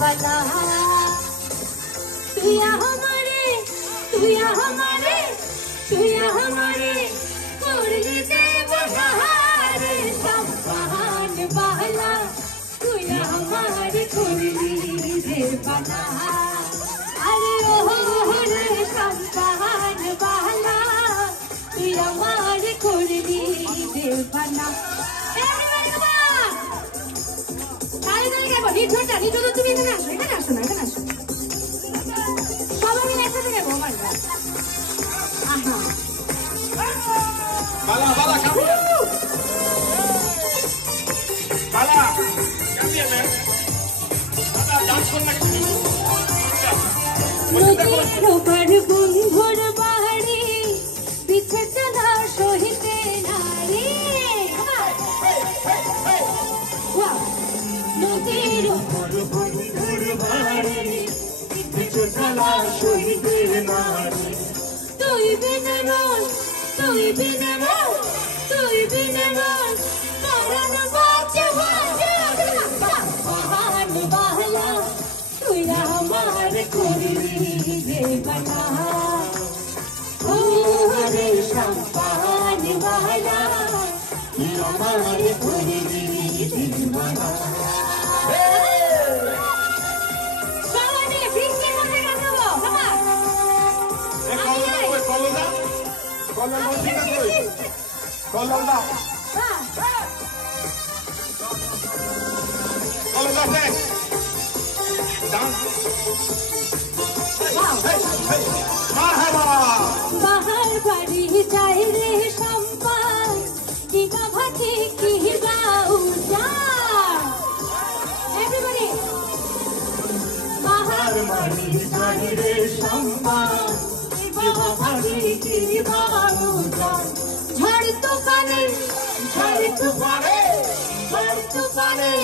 बना तू या हमारे मुरली देव बहार संपान बहला तू या हमारे मुरली देव बना अरे ओह रे संपान बहला तू या हमारे मुरली देव बना নিচু তো তুমি এখানে আসো না সবাই মিলে একসাথে নেবো আমার আহা বালা কামিয়ে নে দাদা ডান্স কর না নদীর ওপার বন্ধুর বাড়ি পিছে চলা সহিতে নারী নদীর ওপার বন্ধুর বাড়ি পিছে চলা সহিতে নারী তুই বিনা রোজ পরাণ বাজে बहान बहला तू हमारे मुरली देव बना ओ रे संपान बहला तू हमारे मुरली देव बना बाहर बड़ी जाए रे संपान दिगा भाती की गाऊजा एवरीबॉडी बाहर बड़ी जाए रे संपान दिगा भाती की गाऊजा झड़ तूफाने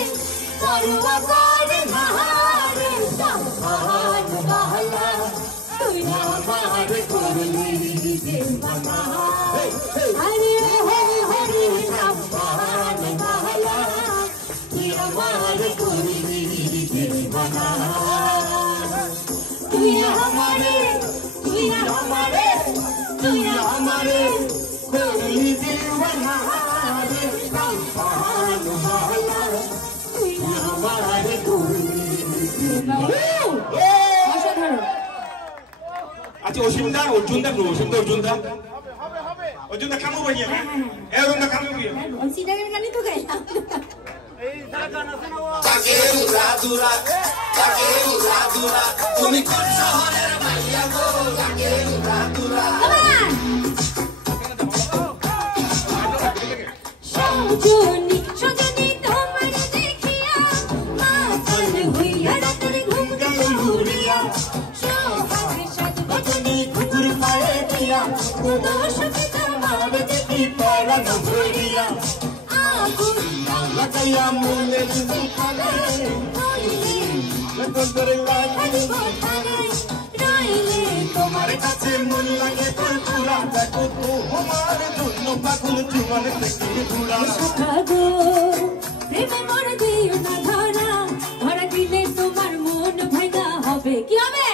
परवाज़ महारे संपान बहला तू हमारे मुरली देव बना हरे हरे संपान बहला तू हमारे मुरली देव बना तू हमारे मुरली देव बना संपान बहला हमारे अच्छा ओशिमदा अर्जुनदा खामो भैया अर्जुनदा खामो भैया सीधा गाने तो गए ताके उरा दूरा তুমি কোন শহরের মাইয়া গো তাকে উরা সজনী তোমার দেখিয়া মাতাল হইয়া রাতের ঘুম গেল উড়িয়া সোহাগ সাজবদনী কুকুর পায়ে দিয়া দোষকে তোমার দেখি পরাণ ভরিয়া আগুন লাগাইয়া মনের দুখানে রইলে তোমার কাছে মন লাগে পুরা দেখো তোমার জন্য পাগল জীবন থেকে ঘুরা গো প্রেমে মরে দিও না ধরা দিলে তোমার মন ভাঙা হবে কি হবে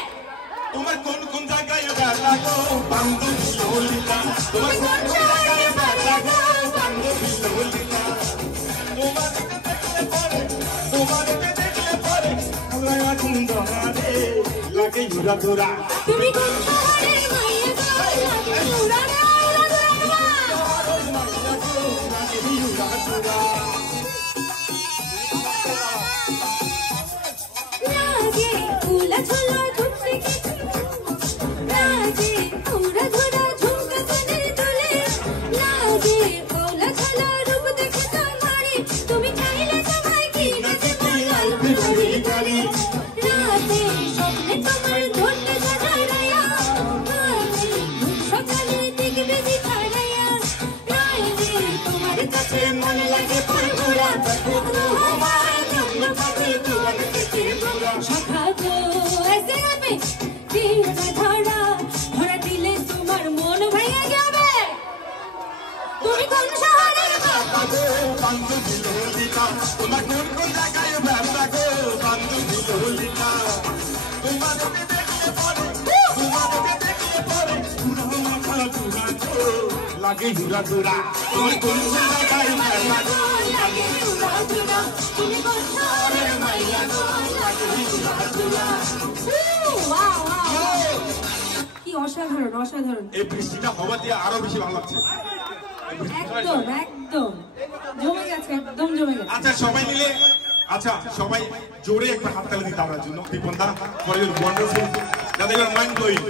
তোমার কোন জায়গায় ব্যথা গো বান্ধবী ললিতা তোমার কোন জায়গায় ব্যথা গো বান্ধবী ললিতা লাগে ঘুরা ঘুরা তুমি কোন শহরে মাইয়া গো লাগে ঘুরা লাগে উলা ঝোলা ঝুমকে লাগে উড়া ধরা ঝুমকা কানে তোলে লাগে উলা ঝোলা রূপ দেখে তোমারে তুমি চাইলে তোমায় কি নাচে পাগল ঘুরি ঘুরি রাতে স্বপ্নে তোমার ধরতে জানাইয়া সকালে দেখবে দিখাইয়া রাইলে তোমার কাছে মন লাগে পুরপুরা দেখো তোমার জন্য পাবে তোমার থেকে পুরা সখা গো ऐसे में দিও না ধরা দিলে তোমার মন ভেঙে যাবে তুমি কোন শহরে বাবা গো বান্ধবী ললিতা তোমার কোন জায়গায় ব্যথা গো বান্ধবী চলিকা তোমাদের দেখলে পরে পুরো মাথা ঘুরা লাগে ঘুরা ঘুরা তুমি কোন জায়গায় মাইয়া গো লাগে ঘুরা ঘুরা তুমি কোন শহরে মাইয়া গো লাগে ঘুরা ঘুরা ওয়াও ওয়াও কি অসাধারণ অসাধারণ এই বৃষ্টিটা হওয়া দিয়ে আরো বেশি ভালো লাগছে একদম একদম জমে গেছে একদম জমে গেছে আচ্ছা সবাই মিলে আচ্ছা সবাই জোরে একটা হাততালি দিতে আমার জন্য দীপনদা ফর ইওর ওয়ান্ডারফুল দাদা ইওর মাইন্ড ব্লোয়িং